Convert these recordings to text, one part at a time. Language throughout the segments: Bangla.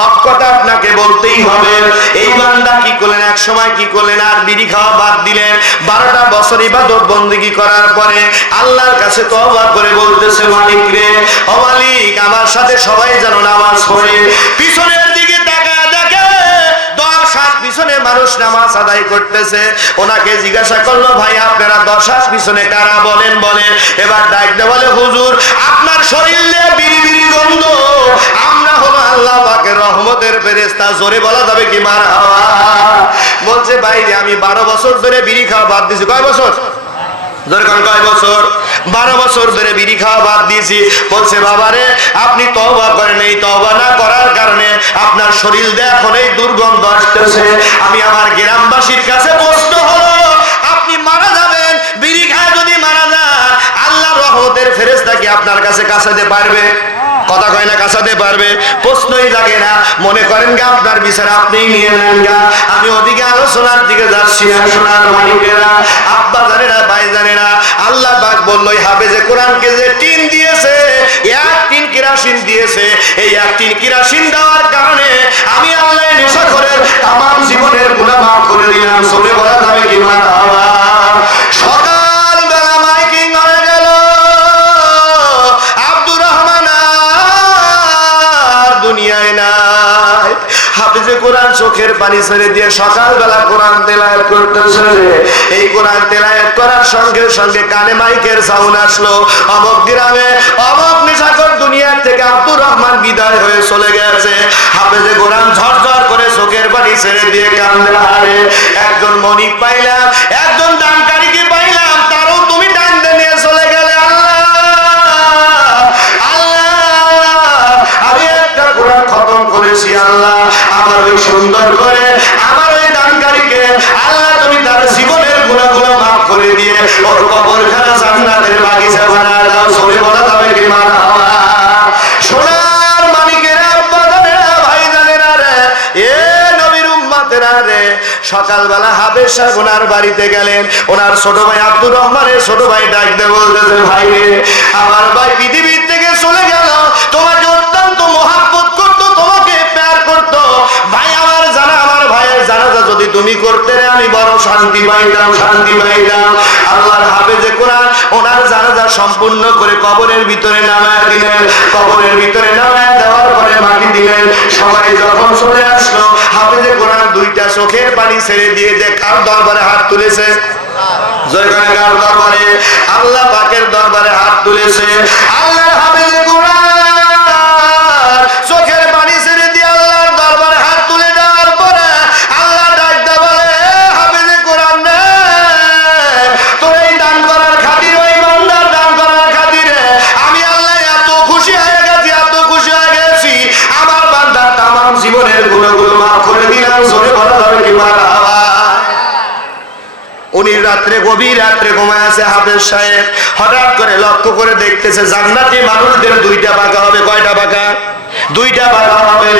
হক কথা আপনাকে বলতেই হবে। এই বান্দা কি করলেন, এক সময় কি করলেন, আর বিড়ি খাওয়া বাদ দিলেন। 12টা বছর ইবাদত বন্দেগী করার পরে আল্লাহর কাছে তওবা করে বলতেছে, মালিক রে, ও মালিক, আমার সাথে সবাই যেন নামাজ পড়ে। পিছনের দিকে তাকায় দেখে 10 হাত পিছনে মানুষ নামাজ আদায় করতেছে। ওনাকে জিজ্ঞাসা করলো, ভাই আপনারা 10 হাত পিছনে কারা, বলেন বলেন। এবার ডাকতে বলে, হুজুর আপনার শরীর দিয়ে বিড়ি বিড়ি গন্ধ, আমরা হলো আল্লাহ পাকের রহমতের ফেরেশতা। জোরে বলা যাবে কি মারহাবা? বলছে, ভাই আমি 12 বছর ধরে বিড়ি খাওয়া বাদ দিয়েছি। কয় বছর? কয় বছর? 12 বছর ধরে বিড়ি খাওয়া বাদ দিয়েছি। বলছে, বাবারে আপনি তওবা করেন, এই তওবা না করার কারণে আপনার শরীর দিয়ে এখন এই দুর্গন্ধ আসতেছে। আমি আমার গ্রামবাসীর কাছে প্রশ্ন হলো, আপনি মারা যাবেন, বিড়ি খায় যদি মারা যান, আল্লাহর রহমতের ফেরেশতা কি আপনার কাছে কাছাতে পারবে? কথা কয় না, কাছাতে পারবে? প্রশ্নই জাগে না। মনে করেন গা আপনার বিচার আপনিই নিয়ে নেন গা। আমি ওদিকে আলোচনার দিকে যাচ্ছি না। সোনার মানিকেরা, আব্বা জানে না, ভাই জানে না, আল্লাহ পাক বললো হাফেজে কোরআনকে যে টিন দিয়েছে, 1 টিন কেরোসিন দিয়েছে। এই 1 টিন কেরোসিন দেওয়ার কারণে আমি আল্লাহ নেশাখোরের তামাম জীবনের গুনাহ মাফ করে দিলাম। সবে বলা যাবে কি মারহাবা? সকাল বেলা মাইকিং হয়ে গেল, আব্দুর রহমান আর দুনিয়ায় নাই। হাফেজে কোরআন চোখের পানি ছেড়ে দিয়ে সকালবেলা কোরআন তেলাওয়াত করতেছে। এই কোরআন তেলাওয়াত করার সঙ্গে সঙ্গে কানে মাইকের সাউন্ড আসলো, অমুক গ্রামে অমুক নেশাখোর দুনিয়ার থেকে আব্দুর রহমান বিদায় হয়ে চলে গেছে। হাফেজে কোরআন ঝরঝর করে চোখের পানি ছেড়ে দিয়ে কান্দে, আরে একজন মনিক পাইলাম, একজন দানকারীকে পাইলাম, তারও তুমি টানতে নিয়ে চলে গেলে। কোরআন খতম করেছি আল্লাহ, আমার ওই সুন্দর করে আমার ওই দানকারীকে আল্লাহ তুমি তার জীবনের গুনাহগুলো মাফ করে দিয়ে ওর কবরখানা জান্নাতের বাগিচা বানায় দাও। সবে বলা যাবে কি মারহাবা? সোনার মানিকেরা, আব্বা জানেরা, ভাই জানেরা রে, এ নবীর উম্মতেরা রে, সকালবেলা হাফেজ সাহেব ওনার বাড়িতে গেলেন। ওনার ছোট ভাই আব্দুর রহমানের ছোট ভাই ডাকতে বলতেছে, ভাই রে, আমার ভাই পৃথিবীর থেকে চলে গেল, তোমাকে অত্যন্ত মহাব্বত করতো, তোমাকে প্যার করতো। ভাই আমার জানা, আমার ভাইয়ের জানাজা যদি তুমি করতে রে, আমি বড় শান্তি পাইতাম, শান্তি পাইতাম। আল্লাহর হাফেজে কোরআন ওনার জানাজা সম্পূর্ণ করে কবরের ভিতরে নামায় দিলেন। কবরের ভিতরে নামায় দেওয়ার পরে মাটি দিলেন। সবাই যখন চলে আসলো, হাফেজে কোরআন 2টা চোখের পানি ছেড়ে দিয়ে যে কার দরবারে হাত তুলেছে? জয়গানে কার দরবারে? আল্লাহ পাকের দরবারে হাত তুলেছে। আল্লাহর হাফেজে কোরআন চোখের পানি ছেড়ে দিয়ে আল্লাহর দরবারে হাত তুলে দেওয়ার পরে আল্লাহ ডাকতে বলে, হাফেজে কোরআন রে, তোর এই দান করার খাতিরে, ওই বান্দার দান করার খাতিরে আমি আল্লাহ এত খুশি হয়ে গেছি, এত খুশি হয়ে গেছি, আমার বান্দার তামাম জীবনের গুনাহগুলো মাফ করে দিলাম। জোরে বলা যাবে কি মারহাবা? উনি রাত্রে, গভীর রাত্রে ঘুমায় আছে হাফেজ সাহেব। হঠাৎ করে লক্ষ্য করে দেখতেছে জান্নাতি মানুষদের 2টা পাকা হবে। কয়টা পাকা? 2টা পাকা হবে।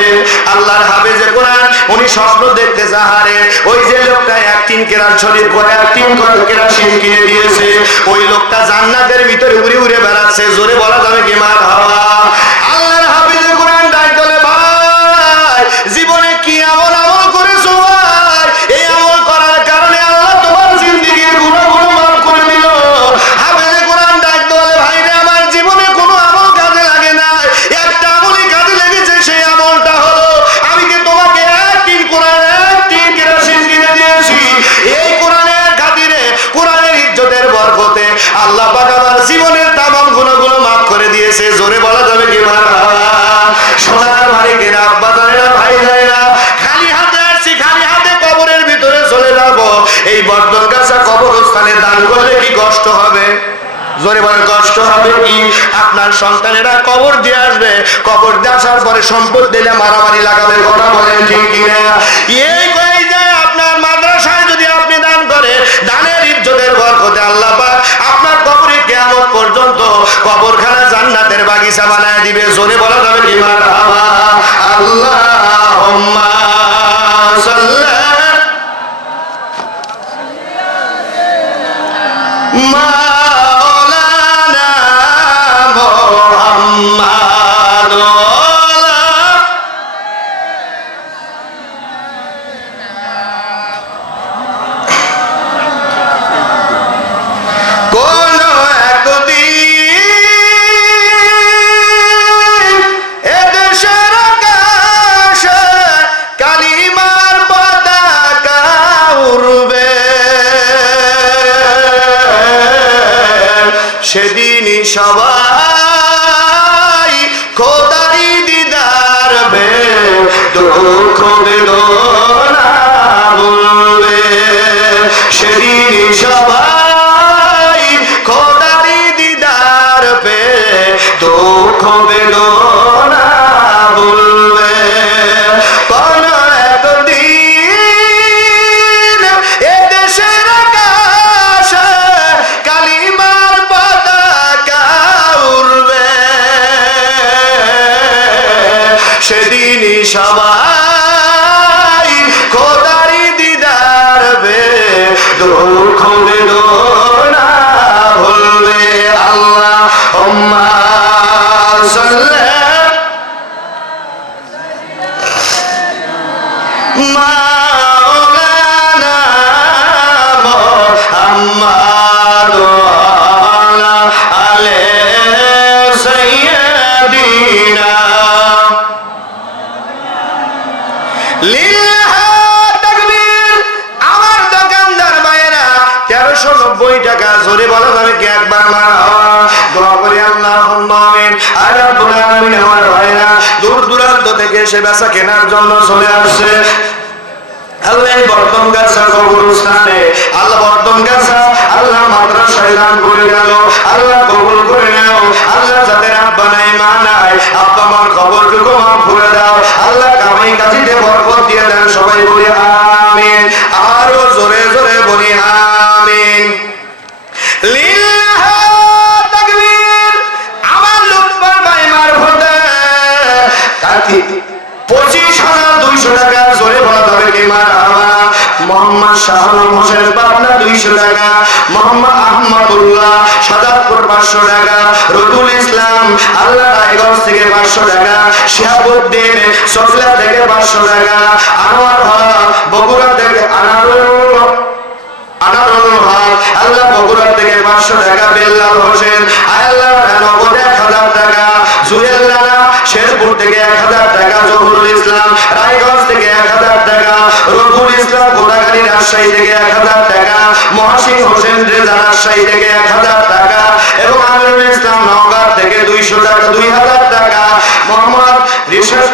আল্লাহর হাফেজে কোরআন উনি স্বপ্ন দেখতেছে, আরে ওই যে লোকটা 1 টিন কেরোসিন করে 1 টিন কেরোসিন কিনে দিয়েছে, ওই লোকটা জান্নাতের ভিতরে উড়ে উড়ে বেড়াচ্ছে। জোরে বলা যাবে কি মারহাবা? আল্লাহর হাফেজে কোরআন ডাক বলে, ভাই জীবনে কি আমল আমল করেছো ভাই? এই আমল করার কারণে আল্লাহ তোমার জিন্দেগীর গুনাহগুলো মাফ করে দিল। হাফেজে কোরআন ডাক বলে, ভাই রে, আমার জীবনে কোনো আমল কাজে লাগে না, একটা আমলই কাজে লেগেছে। সেই আমলটা হলো আমি কি তোমাকে 1 টিন কোরআন, 1 টিন কেরোসিন কিনে দিয়েছি। এই কোরআনের খাতিরে, কোরআনের ইজ্জতের বরকতে আল্লাহ পাক আমার জীবনের তামাম গুনাহগুলো মাফ করে দিয়েছে। জোরে বলা যাবে কি মারহাবা? সোনার মানিকেরা, আব্বা জানেরা, ভাই জানেরা, খালি হাতে আসছি, খালি হাতে কবরের ভিতরে চলে যাবো। এই বদলগাছা কবরস্থানে দান করলে কি কষ্ট হবে? জোরে বলেন, কষ্ট হবে কি? আপনার সন্তানেরা কবর দিয়ে আসবে, কবর দিয়ে আসার পরে সম্পদ দিলে মারামারি লাগাবে। কথা বলেন ঠিক কিনা? এই কই যায় আপনার মাদ্রাসায় যদি আপনি দান করে, দানের ইজ্জতের বরকতে আল্লাহ পাক আপনার কবরে কিয়ামত পর্যন্ত কবরখানা জান্নাতের বাগিচা বানায় দিবে। জোরে বলা যাবে কি মারহাবা? আল্লাহুম্মা সাল্লি মাওলানা মুহাম্মাদ সবাই খোদারি দিদার বে দুঃখ বেদনা ভুলবে সেদিন সবাই খোদারি দিদার পে দুঃখ বেদনা ভুলবে কোন একদিন এ দেশের আকাশে কালিমার পতাকা উড়বে সেদিনই সবাই খোদারি দিদার বে দুঃখ বেদনা ভুলবে আল্লাহুম্মা সাল্লি মাওলানা মুহাম্মাদ ওয়া আলি সাইয়্যিদিনা আমার দোকানদার ভাইয়েরা 1390 টাকা জোরে বলা যাবে কি একবার মারহাবা দোয়া করি আল্লাহুম্মা আমিন আর রব্বুল আলামিন আমার ভাইয়েরা দূর দূরান্ত থেকে এসে বেচা কেনার জন্য চলে আসছে আল্লাহ বর্তমান গাছা কবরস্থানে আল্লাহ বর্তমান গাছা আল্লাহ মাদ্রাসায় দান করে গেল আল্লাহ কবুল করে নাও আল্লাহ যাদের আব্বা নাই মা নাই আব্বা মার কবরটুকু মাফ করে দাও আল্লাহ কামাই কাজীতে বরকত দিয়ে দেন সবাই বলি আমিন আরো জোরে জোরে বলি আমিন লিল্লাহ তাকবীর আমার লুৎফর ভাই মারফতে কাকি 25,200 টাকা জোরে বলা যাবে কি মারহাবা মোহাম্মদ শাহরুল হোসেন পাবনা 200 টাকা মোহাম্মদ আহমদুল্লাহ সাদাতপুর 500 টাকা রুহুল ইসলাম আল্লাহ রায়গঞ্জ থেকে 500 টাকা শিহাবুদ্দিন সফলা থেকে 500 টাকা আনোয়ার হক বগুড়া থেকে আনারুল হক আল্লাহ বগুড়া থেকে 500 টাকা বেল্লাল হোসেন আল্লাহ নগদ 1000 টাকা জুয়েল রানা শেরপুর থেকে 1000 টাকা জহুরুল ইসলাম রায়গঞ্জ থেকে 1000 টাকা রুহুল ইসলাম গোদাগাড়ি রাজশাহী থেকে 1000 টাকা মহাসিন হোসেন রেজা রাজশাহী থেকে 1000 টাকা এবং আমিরুল ইসলাম নওগাঁ থেকে 200 টাকা 2000 টাকা মোহাম্মদ রিশাদ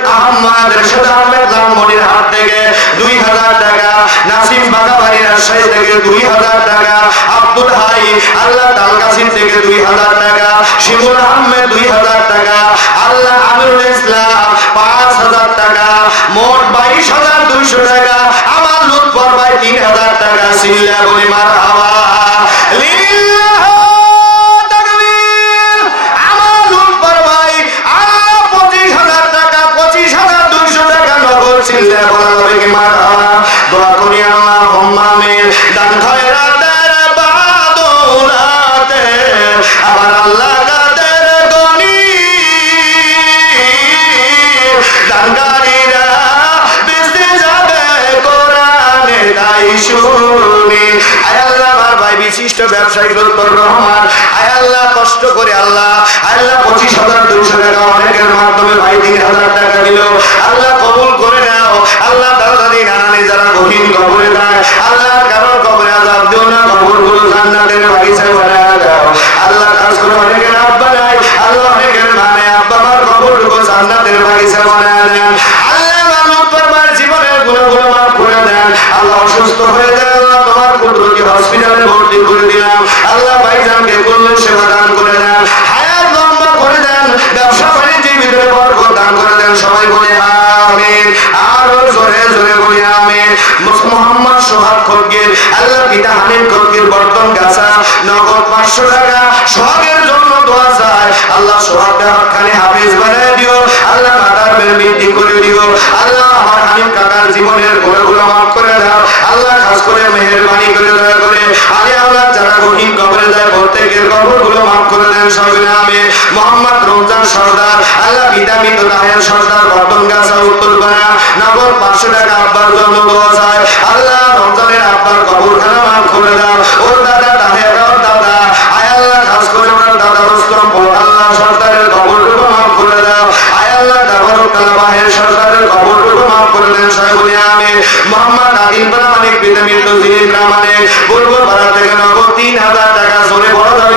আহমেদ লালমনির হাট থেকে 2000 টাকা নাসিম বাগাবাড়ি রাজশাহী থেকে 2000 টাকা আব্দুল হাই আল্লাহ তালকাসিম থেকে 2000 টাকা শিমুল আহমেদ 2000 টাকা আল্লাহ আমিরুল ইসলাম 5000 টাকা মোট 22,200 টাকা আমার লুৎফর ভাই 3000 টাকা সিল্লা বলি মারহাবা লিল্লাহ তাকবীর আমার লুৎফর ভাই 25,000 টাকা 25,200 টাকা নগদ সিল্লা বলা যাবে কি মারহাবা দোয়া করি আল্লাহুম্মা আমিন দান খয়রাতের বাদৌলাতে আমার আল্লাহ কাদের গনি দানকারীরা বেঁচে যাবে কোরআনে তাই শুনি আয় আল্লাহ আমার ভাই বিশিষ্ট ব্যবসায়ী লুৎফর রহমান আয় আল্লাহ কষ্ট করে আল্লাহ 25,200 টাকা অনেকের মাধ্যমে ভাই 3,000 টাকা দিল আল্লাহ কবুল করে নাও আল্লাহ দাদা দাদি নানানি যারা গহীন কবরে দেয় আল্লাহ কারণ কবরে আযাব দিও না কবরগুলো জান্নাতের বাগিচায় বানায় দাও আল্লাহ কাজ করে অনেকের আব্বা নাই আল্লাহ অনেকের মা নাই আব্বা মার কবরগুলো জান্নাতের বাগিচায় বানায় দেন আল্লাহ মানব পরমার জীবনের গুনাহগুলো মাফ করে দেন আল্লাহ অসুস্থ হয়ে যায় আল্লাহ তোমার কুদরতি হসপিটালে ভর্তি করে দিলাম আল্লাহ ভাইজানকে কুল্ল সেবা দান করে দেন হায়াত লম্বা করে দেন ব্যবসা বাণিজ্যের ভিতরে বরকত দান করে দেন সবাই বলে আমিন আরো জোরে জোরে বলি আমিন মোহাম্মদ সোহাগ খলগির আল্লাহ পিতা হানিফ খলগির বর্তমান গাছা নগদ 500 টাকা সোহাগের জন্য দোয়া চাই আল্লাহ সোহাগকে হকখানি হাফেজ বানায় দিও আল্লাহ মাতার বৃদ্ধি করে দিও আল্লাহ আমার হানিফ কাকার জীবনের গুনাহগুলো মাফ করে দাও আল্লাহ খাস করে মেহেরবানি করে দয়া করে আলে আল্লাহ যারা গহীন কবরে যায় প্রত্যেকের কবরগুলো মাফ করে দেন সবাই নামে মোহাম্মদ রমজান সরদার আল্লাহ বিদামিত তাহের সরদার বর্তমান গাছা উত্তরপাড়া নগদ 500 টাকা আব্বার জন্য দোয়া চাই আল্লাহ রমজানের আব্বার কবরখানা মাফ করে দাও ওর দাদা তাহের দাদা আয় আল্লাহ খাস করে ওনার দাদা রুস্তম আল্লাহ সরদারের কবরটুকু মাফ করে দাও আয় আল্লাহ দাবরুল কালাবাহের সরদারের কবরটুকু মাফ করে দেন সবাই বলি আমিন মোহাম্মদ আদিম প্রামাণিক বিদামিত জিনিস প্রামাণিক বুলবুল পাড়া থেকে নগদ 3,000 টাকা জোরে বড় দাবি